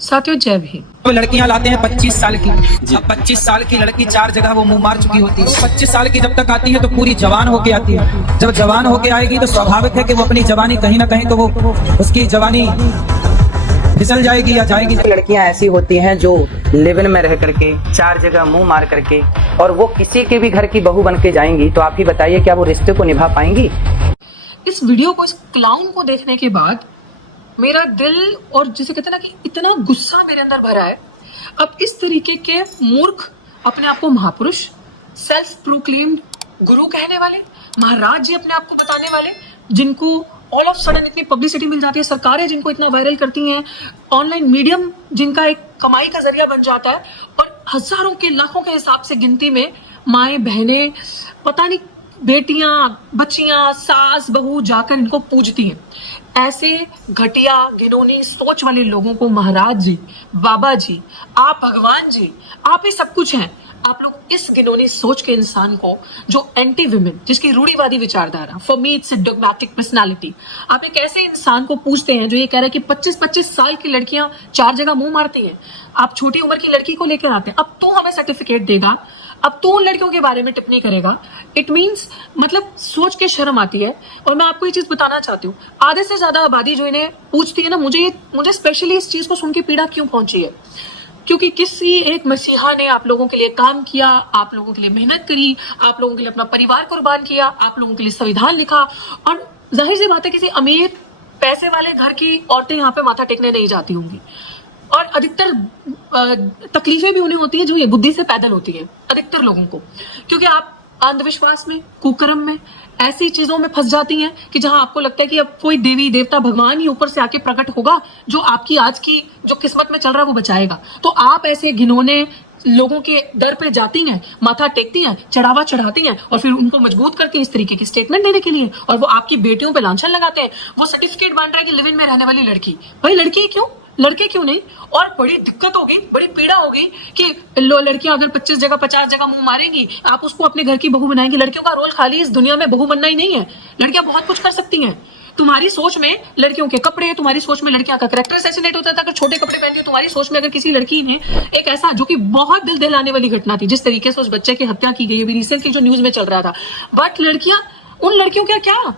साथियों जय भीम। तो लड़कियां लाते हैं 25 साल की। अब 25 साल की लड़की 4 जगह वो मुंह मार चुकी होती है। 25 साल की जब तक आती है तो पूरी जवान होके आती है। जब जवान होके आएगी तो स्वाभाविक है कि वो अपनी जवानी कहीं ना कहीं तो वो उसकी जवानी फिसल जाएगी या जाएगी। लड़कियां ऐसी होती हैं जो लिव इन में रह करके 4 जगह मुंह मार करके और वो किसी के भी घर की बहू बन के जाएंगी, तो आप ही बताइए क्या वो रिश्ते को निभा पाएंगी? इस वीडियो को, इस क्लाउन को देखने के बाद मेरा दिल और जिसे कहते हैं ना कि इतना गुस्सा मेरे अंदर भरा है। अब इस तरीके के मूर्ख, अपने आप को महापुरुष, सेल्फ प्रोक्लेम्ड गुरु कहने वाले, महाराज जी अपने आप को बताने वाले, जिनको ऑल ऑफ सडन इतनी पब्लिसिटी मिल जाती है, सरकारें जिनको इतना वायरल करती हैं, ऑनलाइन मीडियम जिनका एक कमाई का जरिया बन जाता है, और हजारों के लाखों के हिसाब से गिनती में माएँ बहनें, पता नहीं बेटियां, बच्चियां, सास बहू जाकर इनको पूजती हैं। ऐसे घटिया घिनौनी सोच वाले लोगों को महाराज जी, बाबा जी, आप भगवान जी, आप ही सब कुछ हैं। आप लोग इस घिनौनी सोच के इंसान को, जो एंटी विमेन, जिसकी रूढ़िवादी विचारधारा, for me it's a dogmatic personality, आप एक ऐसे इंसान को पूछते हैं जो ये कह रहा है कि 25-25 साल की लड़कियां 4 जगह मुंह मारती हैं। आप छोटी उम्र की लड़की को लेकर आते हैं, अब तो हमें सर्टिफिकेट देगा, अब तो उन लड़कियों के बारे में टिप्पणी करेगा। इट मीन्स, मतलब सोच के शर्म आती है। और मैं आपको ये चीज बताना चाहती हूँ, आधे से ज्यादा आबादी जो इन्हें पूछती है ना, मुझे स्पेशली इस चीज को सुन के पीड़ा क्यों पहुंची है, क्योंकि किसी एक मसीहा ने आप लोगों के लिए काम किया, आप लोगों के लिए मेहनत करी, आप लोगों के लिए अपना परिवार कुर्बान किया, आप लोगों के लिए संविधान लिखा, और जाहिर सी बात है किसी अमीर पैसे वाले घर की औरतें यहाँ पे माथा टेकने नहीं जाती होंगी। और अधिकतर तकलीफें भी उन्हें होती है जो ये बुद्धि से पैदल होती है अधिकतर लोगों को, क्योंकि आप अंधविश्वास में, कुकर्म में, ऐसी चीजों में फंस जाती हैं कि जहां आपको लगता है कि अब कोई देवी देवता भगवान ही ऊपर से आके प्रकट होगा जो आपकी आज की जो किस्मत में चल रहा है वो बचाएगा। तो आप ऐसे घिनौने लोगों के दर पे जाती हैं, माथा टेकती हैं, चढ़ावा चढ़ाती हैं, और फिर उनको मजबूत करती हैं इस तरीके की स्टेटमेंट देने के लिए, और वो आपकी बेटियों पे लांछन लगाते हैं। वो सर्टिफिकेट बांट रहा है कि लिव इन में रहने वाली लड़की, भाई लड़की क्यों, लड़के क्यों नहीं? और बड़ी दिक्कत होगी, बड़ी पीड़ा होगी कि लड़कियां अगर 25 जगह 50 जगह मुंह मारेंगी, आप उसको अपने घर की बहू बनाएंगी। लड़कियों का रोल खाली इस दुनिया में बहू बनना ही नहीं है, लड़कियां बहुत कुछ कर सकती हैं। तुम्हारी सोच में लड़कियों के कपड़े, तुम्हारी सोच में लड़कियां का कैरेक्टर असैसिनेट होता था अगर छोटे कपड़े पहनती हो। तुम्हारी सोच में अगर किसी लड़की ने एक ऐसा, जो कि बहुत दिल दहलाने वाली घटना थी, जिस तरीके से उस बच्चे की हत्या की गई, अभी रिसेंटली जो न्यूज में चल रहा था, बट लड़कियां, उन लड़कियों का क्या,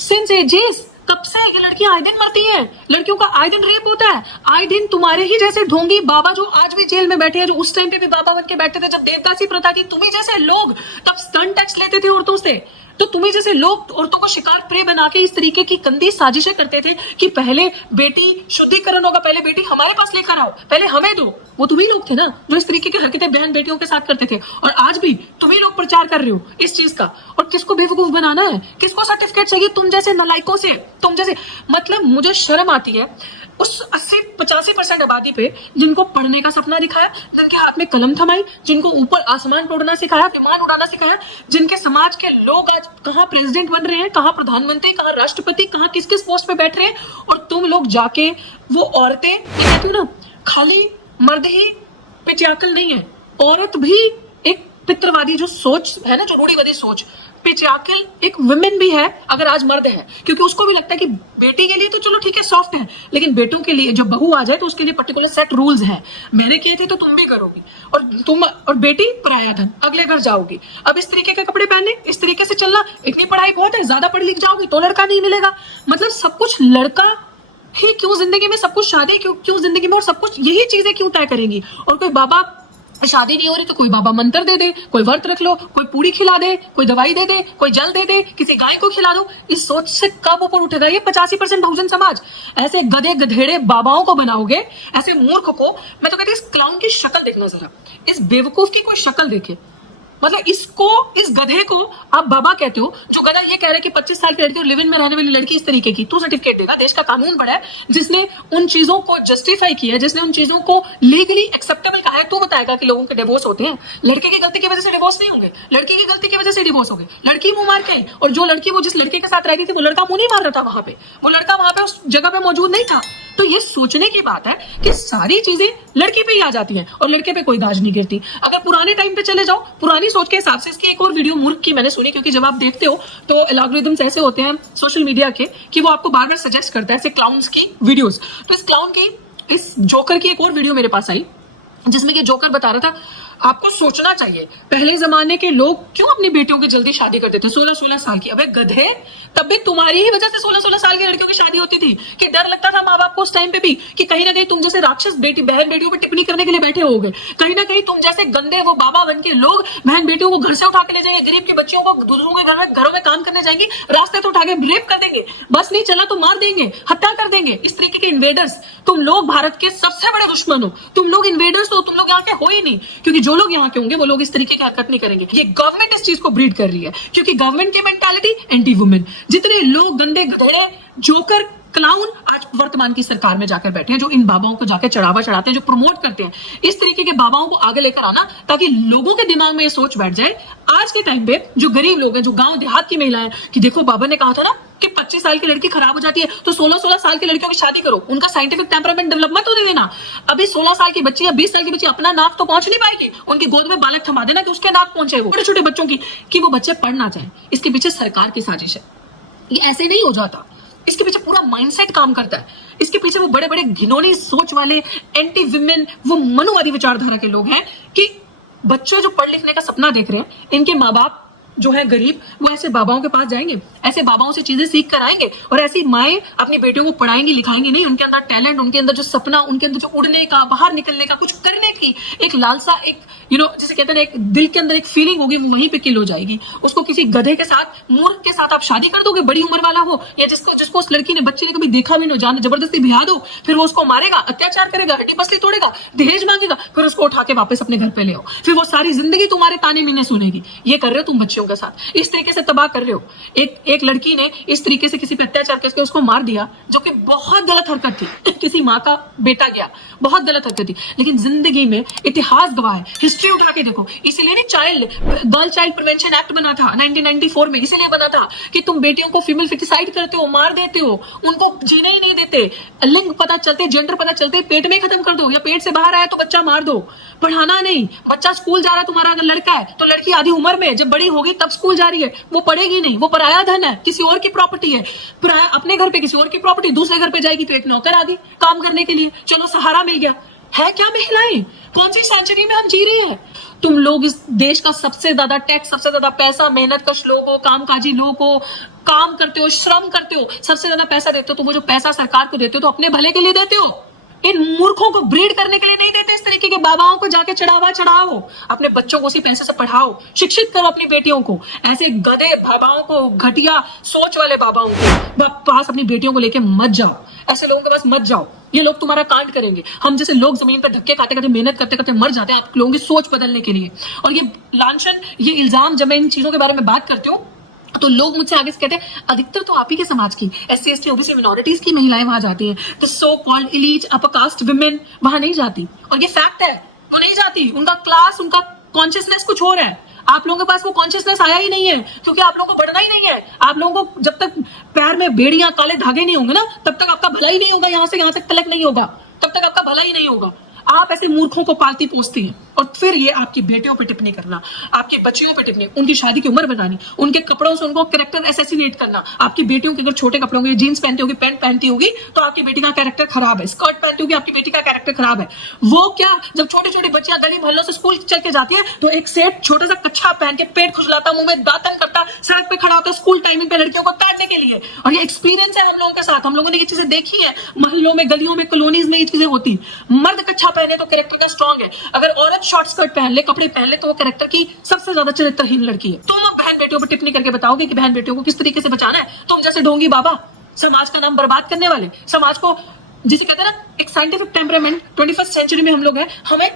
सिंस एजेस कब से ये लड़कियां आए दिन मरती हैं, लड़कियों का आए दिन रेप होता है, आए दिन तुम्हारे ही जैसे ढोंगी बाबा जो आज भी जेल में बैठे हैं, जो उस टाइम पे भी बाबा बन के बैठे थे जब देवदासी प्रथा थी, तुम्ही जैसे लोग तब स्टन टैक्स लेते थे औरतों से, तो तुम्हें जैसे लोग औरतों को शिकार प्रे बना के इस तरीके की गंदी साजिशें करते थे कि पहले बेटी शुद्धिकरण होगा, पहले बेटी हमारे पास लेकर आओ, पहले हमें दो। वो तुम्ही लोग थे ना जो इस तरीके की हरकतें बहन बेटियों के साथ करते थे, और आज भी तुम्ही लोग प्रचार कर रहे हो इस चीज का। और किसको बेवकूफ बनाना है, किसको सर्टिफिकेट चाहिए? तुम जैसे नलायकों से, तुम जैसे, मतलब मुझे शर्म आती है उस 80-85% आबादी पे जिनको पढ़ने का सपना दिखाया, जिनके हाथ में कलम थमाई, जिनको ऊपर आसमान तोड़ना सिखाया, विमान उड़ाना सिखाया, जिनके समाज के लोग आज कहाँ प्रेसिडेंट बन रहे हैं, कहाँ प्रधानमंत्री, कहाँ राष्ट्रपति, कहाँ किस किस पोस्ट पे बैठ रहे हैं, और तुम लोग जाके वो औरतें, कहती हूँ ना, खाली मर्द ही पिचाकल नहीं है, औरत भी एक पितृवादी जो सोच है ना, जो रूढ़िवादी सोच, पिचाकल एक वुमेन भी है अगर आज मर्द है, क्योंकि उसको भी लगता है कि बेटी के लिए तो चलो ठीक है सॉफ्ट है, लेकिन बेटों के लिए जब बहू आ जाए तो उसके लिए पर्टिकुलर सेट रूल्स हैं, मैंने किए थे तो तुम भी करोगी, और तुम और बेटी पराया धन, अगले घर जाओगी। अब इस तरीके के कपड़े पहनने, इस तरीके से चलना, इतनी पढ़ाई बहुत है, ज्यादा पढ़ लिख जाओगी तो लड़का नहीं मिलेगा, मतलब सब कुछ लड़का ही क्यों जिंदगी में, सब कुछ शादी क्यों जिंदगी में, और सब कुछ यही चीजें क्यों तय करेंगी। और कोई बाबा, शादी नहीं हो रही तो कोई बाबा मंत्र दे दे, कोई व्रत रख लो, कोई पूरी खिला दे, कोई दवाई दे दे, कोई जल दे दे, किसी गाय को खिला दो। इस सोच से कब ऊपर उठेगा ये 85% बहुजन समाज? ऐसे गधे गधेड़े बाबाओं को बनाओगे, ऐसे मूर्ख को। मैं तो कहती हूँ इस क्लाउन की शक्ल देखना जरा, इस बेवकूफ की कोई शक्ल देखे, मतलब इसको, इस गधे को आप बाबा कहते हो, जो गधा ये कह रहा है कि 25 साल की लड़की और लिव इन में रहने वाली लड़की इस तरीके की, तू सर्टिफिकेट देगा? देश का कानून बड़ा है जिसने उन चीजों को जस्टिफाई किया है, जिसने उन चीजों को लीगली एक्सेप्टेबल कहा है। तू बताएगा कि लोगों के डिवोर्स होते हैं, लड़के की गलती की वजह से डिवोर्स नहीं होंगे, लड़की की गलती की वजह से डिवोर्स होंगे। लड़की मुंह मार के आई, और जो लड़की वो जिस लड़के के साथ रहती थी वो लड़का मुंह नहीं मार रहा था वहां पे, वो लड़का वहां पे उस जगह पे मौजूद नहीं था। तो ये सोचने की बात है कि सारी चीजें लड़की पे ही आ जाती हैं और लड़के पे कोई दाज नहीं गिरती। अगर पुराने टाइम पे चले जाओ, पुरानी सोच के हिसाब से, इसकी एक और वीडियो मूर्ख की मैंने सुनी, क्योंकि जब आप देखते हो तो एल्गोरिथम्स ऐसे होते हैं सोशल मीडिया के कि वो आपको बार बार सजेस्ट करता है ऐसे क्लाउन्स की वीडियोस। तो इस क्लाउन की इस जोकर की एक और वीडियो मेरे पास आई जिसमें ये जोकर बता रहा था आपको सोचना चाहिए पहले जमाने के लोग क्यों अपनी बेटियों की जल्दी शादी करते थे 16-16 साल की। अबे गधे, तब भी तुम्हारी ही वजह से 16-16 साल की लड़कियों की शादी होती थी कि डर लगता था माँ बाप को उस टाइम पे भी कि कहीं ना कहीं तुम जैसे राक्षस बहन बेटियों पर टिप्पणी करने के लिए बैठे होगे, कहीं ना कहीं तुम जैसे गंदे वो बाबा बन के लोग बहन बेटियों को घर से उठा के ले जाएंगे, गरीब की बच्चियों को दूसरों के घरों में काम करने जाएंगी, रास्ते तो उठा के रेप कर देंगे, बस नहीं चला तो मार देंगे, हत्या कर देंगे। इस तरीके के इन्वेडर्स, तुम लोग भारत के सबसे बड़े दुश्मन हो, तुम लोग इन्वेडर्स हो, तुम लोग यहाँ के हो ही नहीं, क्योंकि जो लोग यहाँ के होंगे वो लोग इस तरीके की हरकत नहीं करेंगे। ये गवर्नमेंट इस चीज को ब्रीड कर रही है क्योंकि गवर्नमेंट की मेंटालिटी एंटी वुमेन। जितने लोग गंदे गधेड़े जोकर क्लाउन आज वर्तमान की सरकार में जाकर बैठे हैं, जो इन बाबाओं को जाकर चढ़ावा चढ़ाते हैं, जो प्रमोट करते हैं, इस तरीके के बाबाओं को आगे लेकर आना ताकि लोगों के दिमाग में ये सोच बैठ जाए आज के टाइम पे जो गरीब लोग हैं, जो गांव देहात की महिलाएं, कि देखो बाबा ने कहा था ना कि 25 साल की लड़की खराब हो जाती है तो 16-16 साल की लड़कियों की शादी करो, उनका साइंटिफिक टेम्परामेंट डेवलपमेंट होने देना। अभी 16 साल की बच्ची या 20 साल की बच्ची अपना नाक तो पहुंच नहीं पाएगी, उनकी गोद में बालक थमा देना कि उसके नाक पहुंचे, वो छोटे छोटे बच्चों की, कि वो बच्चे पढ़ ना जाए। इसके पीछे सरकार की साजिश है, ये ऐसे नहीं हो जाता, इसके पीछे पूरा माइंडसेट काम करता है। इसके पीछे वो बड़े बड़े घिनौनी सोच वाले एंटी विमेन, वो मनुवादी विचारधारा के लोग हैं कि बच्चे जो पढ़ लिखने का सपना देख रहे हैं, इनके माँ बाप जो है गरीब, वो ऐसे बाबाओं के पास जाएंगे, ऐसे बाबाओं से चीजें सीख कर आएंगे और ऐसी माएं अपनी बेटियों को पढ़ाएंगी लिखाएंगी नहीं। उनके अंदर टैलेंट, उनके अंदर जो सपना, उनके अंदर जो उड़ने का, बाहर निकलने का, कुछ करने की एक लालसा, एक जिसे कहते हैं एक दिल के अंदर एक फीलिंग होगी, वो वहीं पे किल हो जाएगी। उसको किसी गधे के साथ, मूर्ख के साथ आप शादी कर दोगे, बड़ी उम्र वाला हो या जिसको उस लड़की ने, बच्चे ने कभी देखा भी नहीं, जान जबरदस्ती बिहा दो, फिर वो उसको मारेगा, अत्याचार करेगा, हड्डी पसली तोड़ेगा, दहेज मांगेगा, फिर उसको उठा के वापस अपने घर पे ले आओ, फिर वो सारी जिंदगी तुम्हारे ताने मीने सुनेगी। ये कर रहे हो तुम बच्चियों के साथ, इस तरीके से तबाह कर रहे हो। एक लड़की ने इस तरीके से किसी पे अत्याचार करके उसको मार दिया, जो कि बहुत गलत हरकत थी। किसी माँ का बेटा गया, बहुत गलत हरकत थी, लेकिन जिंदगी में इतिहास गवाह है, हिस्ट्री उठा के देखो। इसीलिए नहीं गर्ल चाइल्ड प्रिवेंशन एक्ट बना था 1994 में, इसीलिए बना था कि तुम बेटियों को फीमेल फिटिसाइड करते हो, मार देते हो, उनको जीने ही नहीं देते, लिंग पता चलते, जेंडर पता चलते पेट में खत्म कर दो, या पेट से बाहर आया तो बच्चा मार दो। पढ़ाना नहीं, बच्चा स्कूल जा रहा है तुम्हारा, अगर लड़का है तो लड़की आधी उम्र में, जब बड़ी होगी तब स्कूल जा रही है, वो पढ़ेगी नहीं, वो पराया धन है, किसी और की प्रॉपर्टी है, पराया अपने घर पे किसी और की प्रॉपर्टी, दूसरे घर पे जाएगी तो एक नौकर आदि काम करने के लिए, चलो सहारा मिल गया। है क्या महिलाएं? कौन सी सेंचुरी में हम जी रहे हैं? तुम लोग इस देश का सबसे ज्यादा टैक्स, सबसे ज्यादा पैसा, मेहनत कश लोग हो, कामकाजी लोग हो, काम करते हो, श्रम करते हो, सबसे ज्यादा पैसा देते हो, तो वो जो पैसा सरकार को देते हो तो अपने भले के लिए देते हो, इन मूर्खों को ब्रीड करने के लिए नहीं देते। इस तरीके के बाबाओं को जाके चढ़ाओ, अपने बच्चों को उसी पैसे से पढ़ाओ, शिक्षित करो अपनी बेटियों को। ऐसे गधे बाबाओं को, घटिया सोच वाले बाबाओं के पास अपनी बेटियों को लेके मत जाओ, ऐसे लोगों के पास मत जाओ, ये लोग तुम्हारा कांड करेंगे। हम जैसे लोग जमीन पर धक्के खाते खाते, मेहनत करते करते मर जाते हैं आप लोगों की सोच बदलने के लिए। और ये लांछन, ये इल्जाम, जब मैं इन चीजों के बारे में बात करती हूँ तो लोग मुझसे आगे से कहते हैं अधिकतर तो आप ही के समाज की, SC ST OBC मिनोरिटीज की महिलाएं वहां जाती हैं, तो so called elite upper caste women वहां नहीं जाती, और ये फैक्ट है, वो नहीं जाती। उनका क्लास, उनका कॉन्शियसनेस कुछ और है। आप लोगों के पास वो कॉन्शियसनेस आया ही नहीं है, क्योंकि आप लोगों को बढ़ना ही नहीं है। आप लोगों को जब तक पैर में बेड़ियां, काले धागे नहीं होंगे ना, तब तक आपका भला ही नहीं होगा, यहां से यहां तक तलक नहीं होगा, तब तक आपका भला ही नहीं होगा। आप ऐसे मूर्खों को पालती पोसती हैं, और फिर ये आपकी बेटियों पे टिप्पणी करना, आपकी बच्चियों पे टिप्पणी, उनकी शादी की उम्र बतानी, उनके कपड़ों से उनको कैरेक्टर असैसिनेट करना। आपकी बेटियों के अगर छोटे कपड़ों के जीन्स पहनती होगी, पैंट पहनती होगी, तो आपकी बेटी का कैरेक्टर खराब है, स्कर्ट पहनती होगी, आपकी बेटी का कैरेक्टर खराब है। वो क्या, जब छोटी छोटी बच्चियां गली मोहल्लों से स्कूल चल के जाती है तो एक सेठ छोटा सा कच्छा पहन के, पेट खुजलाता, मुंह में दातन करता, सड़क पे खड़ा होता है स्कूल टाइमिंग पे लड़कियों को ताड़ने के लिए। और ये एक्सपीरियंस है हम लोगों के साथ, हम लोगों ने ये चीजें देखी है, मोहल्लों में, गलियों में, कॉलोनीज में ये चीजें होती। मर्द कच्छा पहने तो कैरेक्टर का स्ट्रॉन्ग है, अगर औरत शॉर्ट स्कर्ट पहन ले, कपड़े पहन ले, तो वो कैरेक्टर की सबसे ज्यादा चरित्रहीन लड़की है। तुम बहन बेटियों पर टिप्पणी करके बताओगे कि बहन बेटियों को किस तरीके से बचाना है? तुम जैसे ढोंगी बाबा, समाज का नाम बर्बाद करने वाले, समाज को, जिसे कहते हैं ना एक साइंटिफिक टेम्परामेंट, 21st सेंचुरी में हम लोग हैं, हमें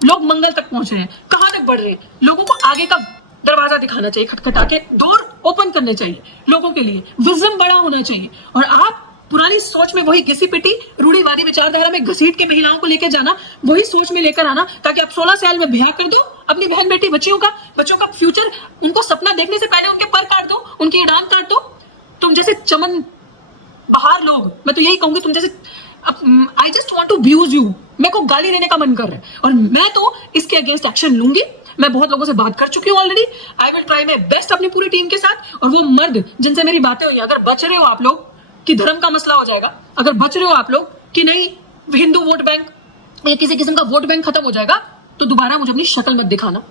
लोग मंगल तक पहुंच रहे हैं, कहां तक बढ़ रहे हैं। लोगों को आगे का दरवाजा दिखाना चाहिए, खटखटा के डोर ओपन करने चाहिए लोगों के लिए, विजन बड़ा होना चाहिए। और आप पुरानी सोच में, वही घिसी पिटी रूढ़िवादी विचारधारा में घसीट के महिलाओं को लेकर जाना, वही सोच में लेकर आना, ताकि आप 16 साल में ब्याह कर दो अपनी बहन बेटी, बच्चों का फ्यूचर, उनको सपना देखने से पहले उनके पर काट दो, उनकी डांग काट दो। तुम जैसे चमन बहार लोग, मैं तो यही कहूंगी, तुम जैसे, I just want to abuse you, मेरे को गाली देने का मन कर रहा है, और मैं तो इसके अगेंस्ट एक्शन लूंगी। मैं बहुत लोगों से बात कर चुकी हूँ already, I will try my best अपनी पूरी टीम के साथ। और वो मर्द जिनसे मेरी बातें हुई, अगर बच रहे हो आप लोग कि धर्म का मसला हो जाएगा, अगर बच रहे हो आप लोग कि नहीं हिंदू वोट बैंक या किसी किस्म का वोट बैंक खत्म हो जाएगा तो दोबारा मुझे अपनी शक्ल मत दिखाना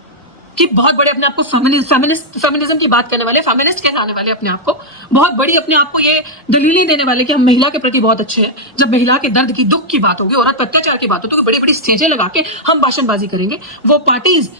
कि बहुत बड़े अपने आप को फेमिनिज्म की बात करने वाले, फेमिनिस्ट कहलाने वाले, अपने आप को बहुत बड़ी, अपने आप को ये दलीलें देने वाले कि हम महिला के प्रति बहुत अच्छे हैं। जब महिला के दर्द की, दुख की बात होगी, औरत अत्याचार की बात होगी, तो बड़ी बड़ी स्टेजें लगा के हम भाषणबाजी करेंगे। वो पार्टीज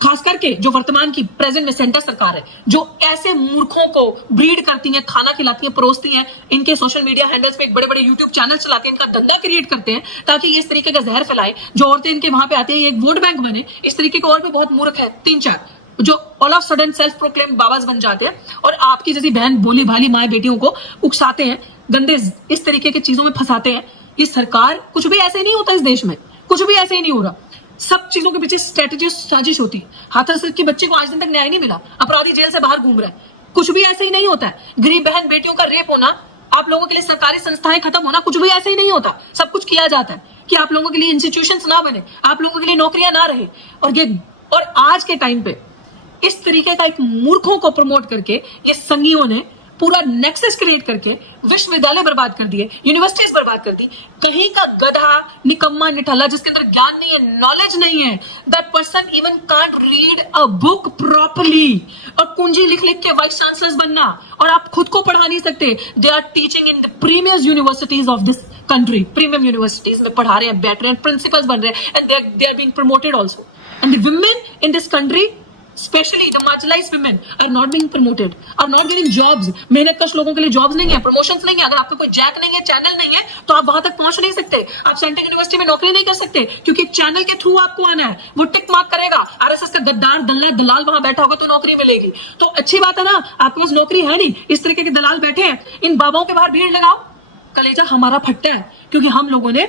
खास करके जो वर्तमान की प्रेजेंट में सेंटर सरकार है, जो ऐसे मूर्खों को ब्रीड करती है, खाना खिलाती है, परोसती है, इनके सोशल मीडिया हैंडल्स पे एक बड़े बड़े यूट्यूब चैनल चलाते हैं, इनका धंधा क्रिएट करते हैं ताकि ये इस तरीके का जहर फैलाए, जो औरतें इनके वहां पे आती है, एक वोट बैंक बने। इस तरीके के और भी बहुत मूर्ख है 3-4 जो all of sudden self proclaim बाबाज बन जाते हैं और आपकी जैसी बहन बोली भाली माए बेटियों को उकसाते हैं, गंदे इस तरीके की चीजों में फंसाते हैं। ये सरकार, कुछ भी ऐसे नहीं होता इस देश में, कुछ भी ऐसे ही नहीं हो रहा। सब चीजों के पीछे स्ट्रेटेजी, साजिश होती है। हाथरस की बच्चे को आज दिन तक न्याय नहीं मिला, अपराधी जेल से बाहर घूम रहा है। कुछ भी ऐसे ही नहीं होता है। गरीब बहन बेटियों का रेप होना, आप लोगों के लिए सरकारी संस्थाएं खत्म होना, कुछ भी ऐसे ही नहीं होता। सब कुछ किया जाता है कि आप लोगों के लिए इंस्टीट्यूशंस ना बने, आप लोगों के लिए नौकरियां ना रहे। और आज के टाइम पे इस तरीके का एक मूर्खों को प्रमोट करके ये संघियों ने पूरा नेक्सस क्रिएट करके विश्वविद्यालय बर्बाद कर दिए, यूनिवर्सिटीज बर्बाद कर दी। कहीं का गधा, निकम्मा, निठल्ला जिसके अंदर ज्ञान नहीं है, नॉलेज नहीं है, that person even can't read a book properly, और कुंजी लिख लिख के वाइस चांसलर्स बनना, और आप खुद को पढ़ा नहीं सकते। They are teaching in the premium universities of this country, premium universities में पढ़ा रहे हैं, बैठ रहे हैं, प्रिंसिपल्स बन रहे हैं, and they are being promoted also. And the women in this country, especially the marginalized women, are not being promoted, are not getting jobs। मेहनत कश लोगों के लिए जॉब्स नहीं है, प्रमोशंस नहीं है। अगर आपका कोई जैक नहीं है, चैनल नहीं है, तो आप वहां तक पहुंच नहीं सकते। आप सेंट्रल यूनिवर्सिटी में नौकरी नहीं कर सकते क्योंकि एक चैनल के थ्रू आपको आना है। वो टिक मार्क करेगा, आरएसएस का गद्दार दलाल वहां बैठा होगा तो नौकरी मिलेगी। तो अच्छी बात है ना, आपके पास नौकरी है नहीं, इस तरीके के दलाल बैठे हैं, इन बाबाओं के बाहर भीड़ लगाओ। कलेजा हमारा फटता है क्योंकि हम लोगों ने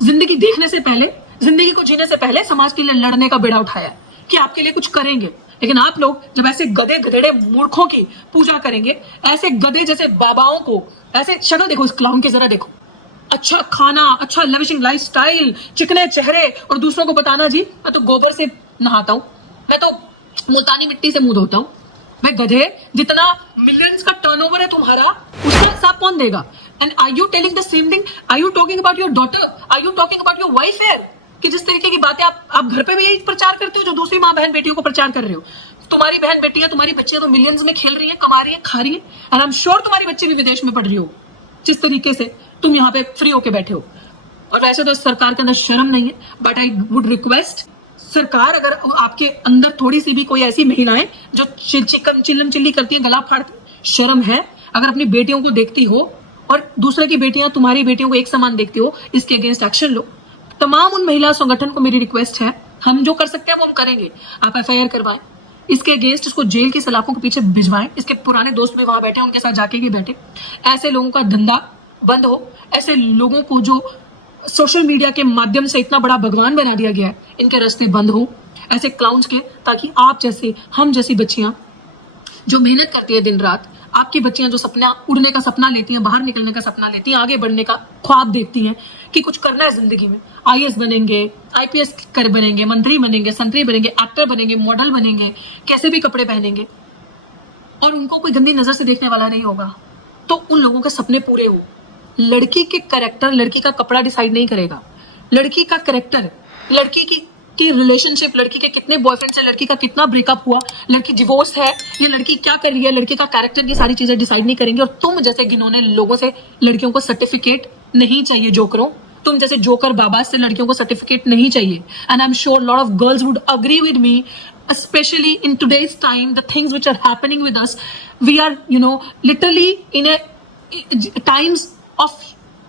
जिंदगी देखने से पहले, जिंदगी को जीने से पहले समाज के लिए लड़ने का बेड़ा उठाया कि आपके लिए कुछ करेंगे। लेकिन आप लोग जब ऐसे गधे गधेड़े मूर्खों की पूजा करेंगे, ऐसे गधे जैसे बाबाओं को, ऐसे शक्ल देखो इस क्लाउन की, जरा देखो, अच्छा खाना, अच्छा लविशिंग लाइफस्टाइल, चिकने चेहरे, और दूसरों को बताना जी मैं तो गोबर से नहाता हूं, मैं तो मुल्तानी मिट्टी से मुंह धोता हूं। मैं गधे, जितना मिलियंस का टर्नओवर है तुम्हारा, उसका हिसाब कौन देगा? And are you telling the same thing? Are you talking about your daughter? Are you talking about your wife here? कि जिस तरीके की बातें आप घर पे भी यही प्रचार करते हो जो दूसरी माँ बहन बेटियों को प्रचार कर रहे हो। तुम्हारी बहन बेटियां, तुम्हारी बच्चियां तो मिलियंस में खेल रही है, कमा रही है, खा रही है, एंड आई एम श्योर तुम्हारी बच्ची भी विदेश में पढ़ रही हो, जिस तरीके से तुम यहाँ पे फ्री होके बैठे हो। और वैसे तो सरकार के अंदर शर्म नहीं है, बट आई वुड रिक्वेस्ट सरकार, अगर आपके अंदर थोड़ी सी भी कोई ऐसी महिलाएं जो चिल्लम चिल्ली करती है, गला फाड़ती, शर्म है, अगर अपनी बेटियों को देखती हो और दूसरे की बेटियां तुम्हारी बेटियों को एक समान देखती हो, इसके अगेंस्ट एक्शन लो। तमाम उन महिला संगठन को मेरी रिक्वेस्ट है, हम जो कर सकते हैं वो हम करेंगे। आप एफआईआर करवाएं इसके अगेंस्ट, इसको जेल की सलाखों के पीछे भिजवाएं। इसके पुराने दोस्त भी वहां बैठे, उनके साथ जाके भी बैठे। ऐसे लोगों का धंधा बंद हो, ऐसे लोगों को जो सोशल मीडिया के माध्यम से इतना बड़ा भगवान बना दिया गया है, इनके रास्ते बंद हो, ऐसे क्लाउन्स के, ताकि आप जैसे, हम जैसी बच्चियां जो मेहनत करती है दिन रात, आपकी बच्चियां जो सपना, उड़ने का सपना लेती हैं, बाहर निकलने का सपना लेती हैं, आगे बढ़ने का ख्वाब देखती हैं कि कुछ करना है जिंदगी में, आईएएस बनेंगे, आईपीएस कर बनेंगे, मंत्री बनेंगे, संतरी बनेंगे, एक्टर बनेंगे, मॉडल बनेंगे, कैसे भी कपड़े पहनेंगे, और उनको कोई गंदी नजर से देखने वाला नहीं होगा, तो उन लोगों के सपने पूरे हो। लड़की के कैरेक्टर, लड़की का कपड़ा डिसाइड नहीं करेगा। लड़की का कैरेक्टर, लड़की की रिलेशनशिप, लड़की के कितने बॉयफ्रेंड्स है, लड़की का कितना ब्रेकअप हुआ, लड़की डिवोर्स है, ये लड़की क्या कर रही है, लड़की का कैरेक्टर, ये सारी चीजें डिसाइड नहीं करेंगे। और तुम जैसे घिनौने लोगों से लड़कियों को सर्टिफिकेट नहीं चाहिए। जोकरों, तुम जैसे जोकर बाबा से लड़कियों को सर्टिफिकेट नहीं चाहिए। And I am sure lot of girls would agree with me, especially in today's time, the things which are happening with us, we are, literally in a times of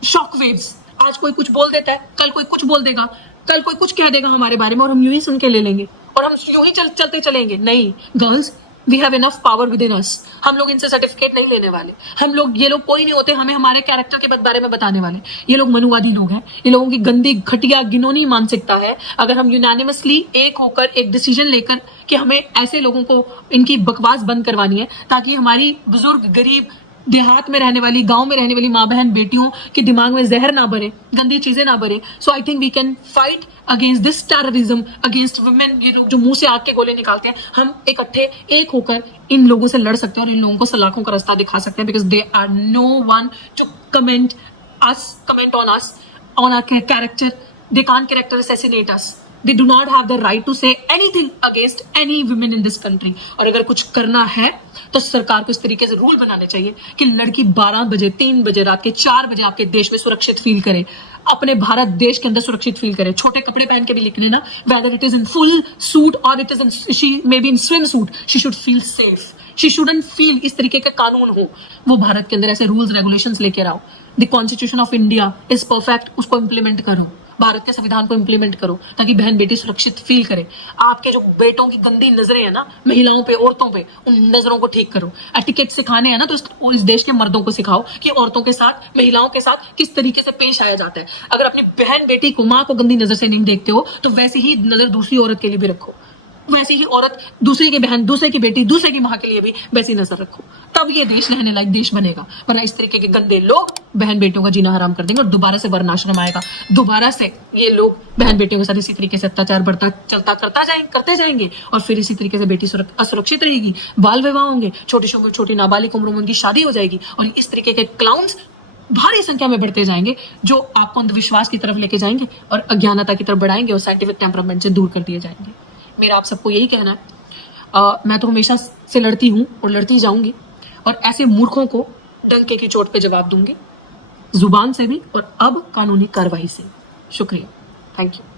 shock waves. आज कोई कुछ बोल देता है, कल कोई कुछ बोल देगा, कल कोई कुछ कह देगा हमारे बारे में, और हम यूं ही सुन के ले लेंगे और हम यूं ही चलते चलेंगे। नहीं girls, we have enough power within us. हम लोग इनसे सर्टिफिकेट नहीं लेने वाले। हम लोग, ये लोग कोई नहीं होते हमें हमारे कैरेक्टर के बारे में बताने वाले। ये लोग मनुवादी लोग हैं। ये लोगों की गंदी, घटिया, गिनौनी मानसिकता है। अगर हम यूनानिमसली एक होकर एक डिसीजन लेकर कि हमें ऐसे लोगों को इनकी बकवास बंद करवानी है, ताकि हमारी बुजुर्ग, गरीब, देहात में रहने वाली, गांव में रहने वाली माँ बहन बेटियों के दिमाग में जहर ना भरे, गंदी चीजें ना भरे। So I think we can fight against this terrorism, against women. ये लोग जो मुंह से आग के गोले निकालते हैं, हम इकट्ठे एक होकर इन लोगों से लड़ सकते हैं और इन लोगों को सलाखों का रास्ता दिखा सकते हैं। Because they are no one to comment on us. on our character. They can't character assassinate us. They do not have the right to say anything against any women in this country. और अगर कुछ करना है तो सरकार को इस तरीके से रूल बनाने चाहिए कि लड़की 12 बजे, 3 बजे, रात के 4 बजे आपके देश में सुरक्षित फील करे, अपने भारत देश के अंदर सुरक्षित फील करे। छोटे कपड़े पहन के भी लिखने ना, whether it is in full suit or it is in, she may be in swim suit, she should feel safe. She shouldn't feel इस तरीके के कानून हो। वो भारत के अंदर ऐसे रूल्स रेगुलेशंस लेकर आओ। The constitution of India is perfect, उसको इम्प्लीमेंट करो, भारत के संविधान को इम्प्लीमेंट करो ताकि बहन बेटी सुरक्षित फील करे। आपके जो बेटों की गंदी नजरें हैं ना महिलाओं पे, औरतों पे, उन नजरों को ठीक करो। एटिकेट सिखाने हैं ना तो इस देश के मर्दों को सिखाओ कि औरतों के साथ, महिलाओं के साथ किस तरीके से पेश आया जाता है। अगर अपनी बहन बेटी को, माँ को गंदी नजर से नहीं देखते हो तो वैसी ही नजर दूसरी औरत के लिए भी रखो, वैसी ही औरत दूसरे की बहन, दूसरे की बेटी, दूसरे की माँ के लिए भी वैसी नजर रखो, तब ये देश रहने लायक देश बनेगा। वरना इस तरीके के गंदे लोग बहन बेटियों का जीना हराम कर देंगे और दोबारा से वर्णाश्रम आएगा। दोबारा से ये लोग बहन बेटियों के साथ इसी तरीके से अत्याचार करते जाएंगे और फिर इसी तरीके से बेटी असुरक्षित रहेगी, बाल विवाह होंगे, छोटी नाबालिग उम्र में उनकी शादी हो जाएगी और इस तरीके के क्लाउन्स भारी संख्या में बढ़ते जाएंगे जो आपको अंधविश्वास की तरफ लेके जाएंगे और अज्ञानता की तरफ बढ़ाएंगे और साइंटिफिक टेम्परामेंट से दूर कर दिए जाएंगे। मेरा आप सबको यही कहना है, मैं तो हमेशा से लड़ती हूँ और लड़ती जाऊंगी और ऐसे मूर्खों को डंके की चोट पे जवाब दूंगी, जुबान से भी और अब कानूनी कार्रवाई से। शुक्रिया, थैंक यू।